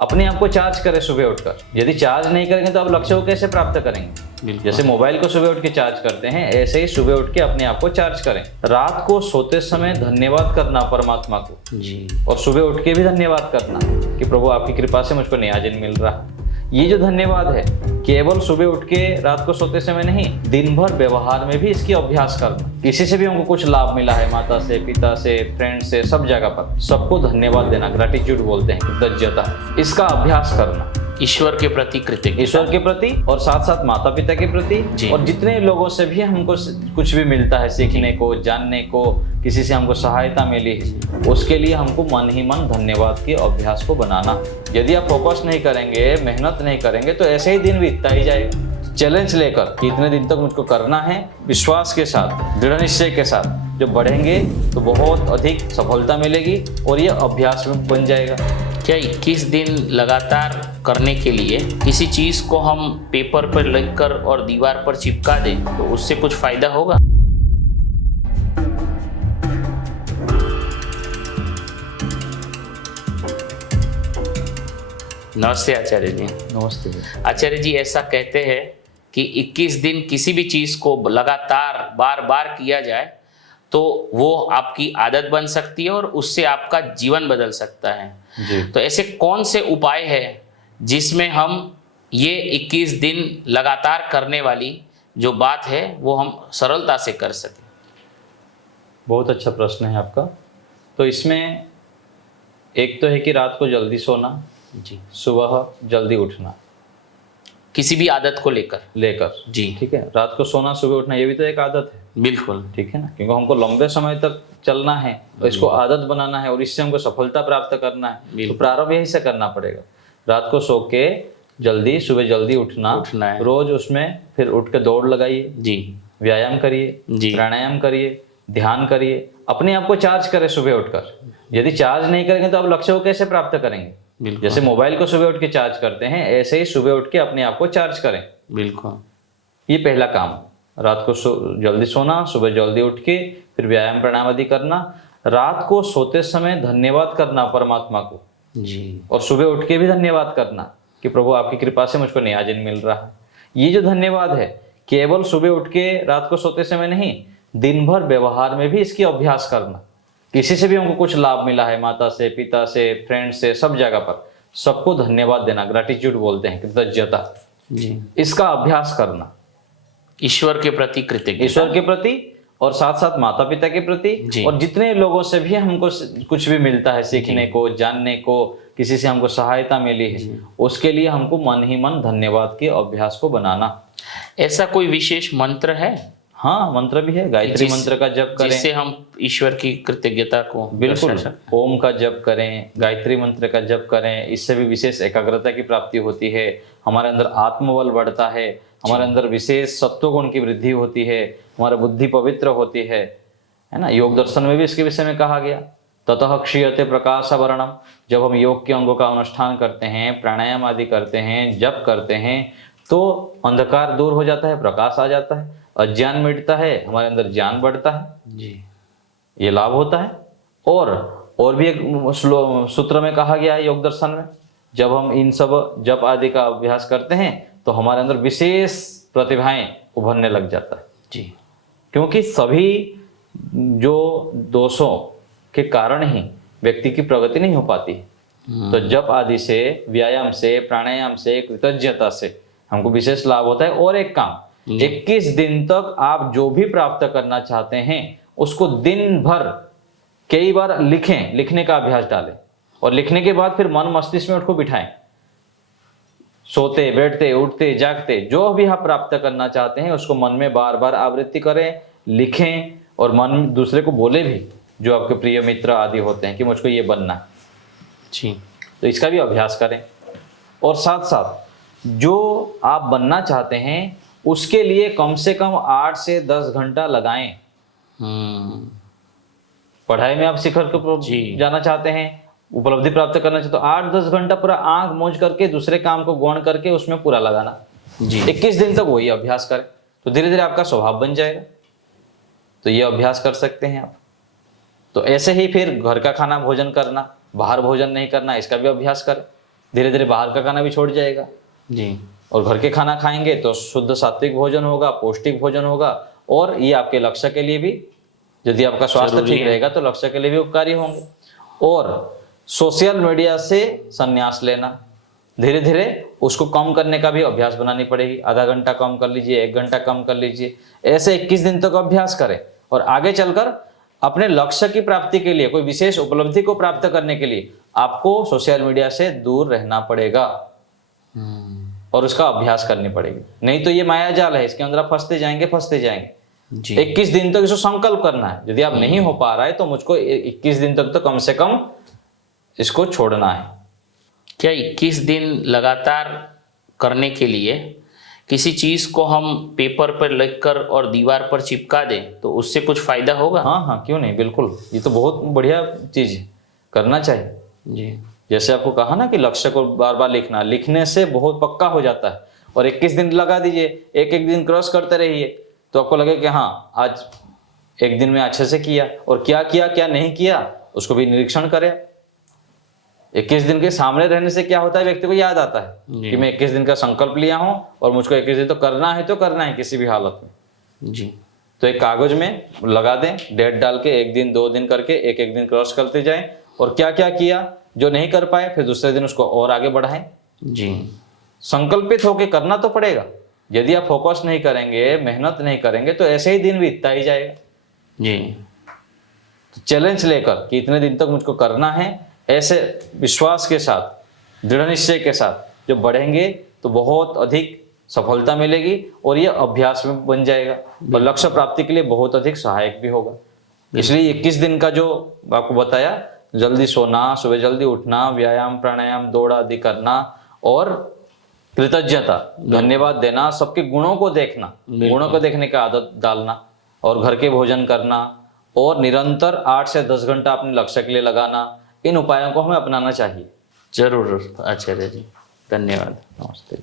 अपने आप को चार्ज करें सुबह उठकर। यदि चार्ज नहीं करेंगे तो आप लक्ष्य को कैसे प्राप्त करेंगे? जैसे मोबाइल को सुबह उठ के चार्ज करते हैं, ऐसे ही सुबह उठ के अपने आप को चार्ज करें। रात को सोते समय धन्यवाद करना परमात्मा को जी, और सुबह उठ के भी धन्यवाद करना कि प्रभु आपकी कृपा से मुझको नया दिन मिल रहा। ये जो धन्यवाद है केवल सुबह उठ के रात को सोते समय नहीं, दिन भर व्यवहार में भी इसकी अभ्यास करना। किसी से भी हमको कुछ लाभ मिला है, माता से, पिता से, फ्रेंड से, सब जगह पर सबको धन्यवाद देना, ग्रैटिट्यूड बोलते हैं, कृतज्ञता, इसका अभ्यास करना। ईश्वर के प्रति कृतज्ञता, ईश्वर के प्रति और साथ साथ माता पिता के प्रति, और जितने लोगों से भी हमको कुछ भी मिलता है सीखने को, जानने को, किसी से हमको सहायता मिली है, उसके लिए हमको मन ही मन धन्यवाद के अभ्यास को बनाना। यदि आप फोकस नहीं करेंगे, मेहनत नहीं करेंगे तो ऐसे ही दिन बीतता ही जाएगा। चैलेंज लेकर कि इतने दिन तक मुझको करना है, विश्वास के साथ, दृढ़ निश्चय के साथ जब बढ़ेंगे तो बहुत अधिक सफलता मिलेगी और ये अभ्यास में बन जाएगा। क्या 21 दिन लगातार करने के लिए किसी चीज को हम पेपर पर लिखकर और दीवार पर चिपका दें तो उससे कुछ फायदा होगा? नमस्ते आचार्य जी। नमस्ते आचार्य जी, ऐसा कहते हैं कि 21 दिन किसी भी चीज को लगातार बार बार किया जाए तो वो आपकी आदत बन सकती है और उससे आपका जीवन बदल सकता है जी। तो ऐसे कौन से उपाय है जिसमें हम ये 21 दिन लगातार करने वाली जो बात है वो हम सरलता से कर सकें? बहुत अच्छा प्रश्न है आपका। तो इसमें एक तो है कि रात को जल्दी सोना जी, सुबह जल्दी उठना, किसी भी आदत को लेकर जी, ठीक है। रात को सोना सुबह उठना ये भी तो एक आदत है, बिल्कुल, ठीक है ना, क्योंकि हमको लंबे समय तक चलना है तो इसको आदत बनाना है और इससे हमको सफलता प्राप्त करना है, तो प्रारंभ यही से करना पड़ेगा। रात को सो के जल्दी सुबह जल्दी उठना है। रोज उसमें फिर उठ के दौड़ लगाइए जी, व्यायाम करिए जी, प्राणायाम करिए, ध्यान करिए, अपने आप को चार्ज करें सुबह उठकर। यदि चार्ज नहीं करेंगे तो आप लक्ष्य को कैसे प्राप्त करेंगे? जैसे मोबाइल को सुबह उठ के चार्ज करते हैं, ऐसे ही सुबह उठ के अपने आप को चार्ज करें। बिल्कुल, ये पहला काम। रात को जल्दी सोना, सुबह जल्दी उठ के फिर व्यायाम प्राणायाम आदि करना। रात को सोते समय धन्यवाद करना परमात्मा को जी, और सुबह उठ के भी धन्यवाद करना कि प्रभु आपकी कृपा से मुझको नया दिन मिल रहा है। ये जो धन्यवाद है केवल सुबह उठ के रात को सोते समय नहीं, दिन भर व्यवहार में भी इसकी अभ्यास करना। किसी से भी हमको कुछ लाभ मिला है, माता से, पिता से, फ्रेंड से, सब जगह पर सबको धन्यवाद देना, ग्रैटिट्यूड बोलते हैं, कृतज्ञता जी, इसका अभ्यास करना। ईश्वर के प्रति कृतज्ञता, ईश्वर के प्रति और साथ साथ माता पिता के प्रति, और जितने लोगों से भी हमको कुछ भी मिलता है सीखने को, जानने को, किसी से हमको सहायता मिली है, उसके लिए हमको मन ही मन धन्यवाद के अभ्यास को बनाना। ऐसा कोई विशेष मंत्र है? हाँ, मंत्र भी है। गायत्री मंत्र का जप करें जिससे हम ईश्वर की कृतज्ञता को, बिल्कुल, ओम का जप करें, गायत्री मंत्र का जप करें, इससे भी विशेष एकाग्रता की प्राप्ति होती है, हमारे अंदर आत्मबल बढ़ता है, हमारे अंदर विशेष सत्व गुण की वृद्धि होती है, हमारा बुद्धि पवित्र होती है ना। योग दर्शन में भी इसके विषय में कहा गया, ततः क्षीयते प्रकाशवर्णम। जब हम योग के अंगों का अनुष्ठान करते हैं, प्राणायाम आदि करते हैं, जप करते हैं, तो अंधकार दूर हो जाता है, प्रकाश आ जाता है, अज्ञान मिटता है, हमारे अंदर ज्ञान बढ़ता है जी, ये लाभ होता है। और भी एक सूत्र में कहा गया है योग दर्शन में, जब हम इन सब जप आदि का अभ्यास करते हैं तो हमारे अंदर विशेष प्रतिभाएं उभरने लग जाता है जी, क्योंकि सभी जो दोषों के कारण ही व्यक्ति की प्रगति नहीं हो पाती। तो जप आदि से, व्यायाम से, प्राणायाम से, कृतज्ञता से हमको विशेष लाभ होता है। और एक काम, 21 दिन तक आप जो भी प्राप्त करना चाहते हैं उसको दिन भर कई बार लिखें, लिखने का अभ्यास डालें, और लिखने के बाद फिर मन मस्तिष्क में उसको बिठाएं। सोते, बैठते, उठते, जागते, जो भी आप प्राप्त करना चाहते हैं उसको मन में बार बार आवृत्ति करें, लिखें, और मन दूसरे को बोले भी, जो आपके प्रिय मित्र आदि होते हैं, कि मुझको ये बनना है जी, तो इसका भी अभ्यास करें। और साथ साथ जो आप बनना चाहते हैं उसके लिए कम से कम 8 से 10 घंटा लगाएं। पढ़ाई में आप शिखर को जाना चाहते हैं, उपलब्धि प्राप्त करना चाहते हो, 8-10 घंटा पूरा आंख मूंझ करके दूसरे काम को गौण करके उसमें पूरा लगाना जी। 21 दिन तक वही अभ्यास करें तो धीरे धीरे आपका स्वभाव बन जाएगा। तो ये अभ्यास कर सकते हैं आप। तो ऐसे ही फिर घर का खाना भोजन करना, बाहर भोजन नहीं करना, इसका भी अभ्यास करें। धीरे धीरे बाहर का खाना भी छोड़ जाएगा जी और घर के खाना खाएंगे तो शुद्ध सात्विक भोजन होगा, पौष्टिक भोजन होगा और ये आपके लक्ष्य के लिए भी, यदि आपका स्वास्थ्य जरूरी ठीक है। रहेगा तो लक्ष्य के लिए भी उपकारी होंगे। और सोशल मीडिया से संन्यास लेना, धीरे धीरे उसको कम करने का भी अभ्यास बनानी पड़ेगी। आधा घंटा कम कर लीजिए, 1 घंटा कम कर लीजिए, ऐसे 21 दिन तक अभ्यास करें और आगे चलकर अपने लक्ष्य की प्राप्ति के लिए, कोई विशेष उपलब्धि को प्राप्त करने के लिए आपको सोशल मीडिया से दूर रहना पड़ेगा और उसका अभ्यास करनी पड़ेगी। नहीं तो ये माया जाल है, इसके अंदर आप फंसते जाएंगे। जी 21 दिन तक इसको संकल्प करना है। यदि आप नहीं हो पा रहा है तो मुझको 21 दिन तक तो कम से कम इसको छोड़ना है। क्या 21 दिन लगातार करने के लिए किसी चीज को हम पेपर पर लिखकर और दीवार पर चिपका दें तो उससे कुछ फायदा होगा? हाँ हाँ, क्यों नहीं, बिल्कुल, ये तो बहुत बढ़िया चीज है, करना चाहिए। जी जैसे आपको कहा ना कि लक्ष्य को बार बार लिखना, लिखने से बहुत पक्का हो जाता है। और 21 दिन लगा दीजिए, एक एक दिन क्रॉस करते रहिए तो आपको लगे कि हाँ आज एक दिन में अच्छे से किया, और क्या किया क्या नहीं किया उसको भी निरीक्षण करें। 21 दिन के सामने रहने से क्या होता है, व्यक्ति को याद आता है कि मैं 21 दिन का संकल्प लिया हूं और मुझको 21 दिन तो करना है किसी भी हालत में। जी तो एक कागज में लगा दें, डेट डाल के 1 दिन 2 दिन करके एक एक दिन क्रॉस करते जाएं और क्या क्या किया, जो नहीं कर पाए फिर दूसरे दिन उसको और आगे बढ़ाएं। जी संकल्पित होकर करना तो पड़ेगा। यदि आप फोकस नहीं करेंगे, मेहनत नहीं करेंगे तो ऐसे ही दिन बीतता ही जाएगा। जी तो चैलेंज लेकर कि इतने दिन तक मुझको करना है, ऐसे विश्वास के साथ, दृढ़ निश्चय के साथ जब बढ़ेंगे तो बहुत अधिक सफलता मिलेगी और यह अभ्यास में बन जाएगा और लक्ष्य प्राप्ति के लिए बहुत अधिक सहायक भी होगा। इसलिए 21 दिन का जो आपको बताया, जल्दी सोना, सुबह जल्दी उठना, व्यायाम प्राणायाम दौड़ आदि करना और कृतज्ञता, धन्यवाद देना, सबके गुणों को देखना, गुणों को देखने की आदत डालना और घर के भोजन करना और निरंतर 8 से 10 घंटा अपने लक्ष्य के लिए लगाना, इन उपायों को हमें अपनाना चाहिए। जरूर आचार्य जी, धन्यवाद। नमस्ते।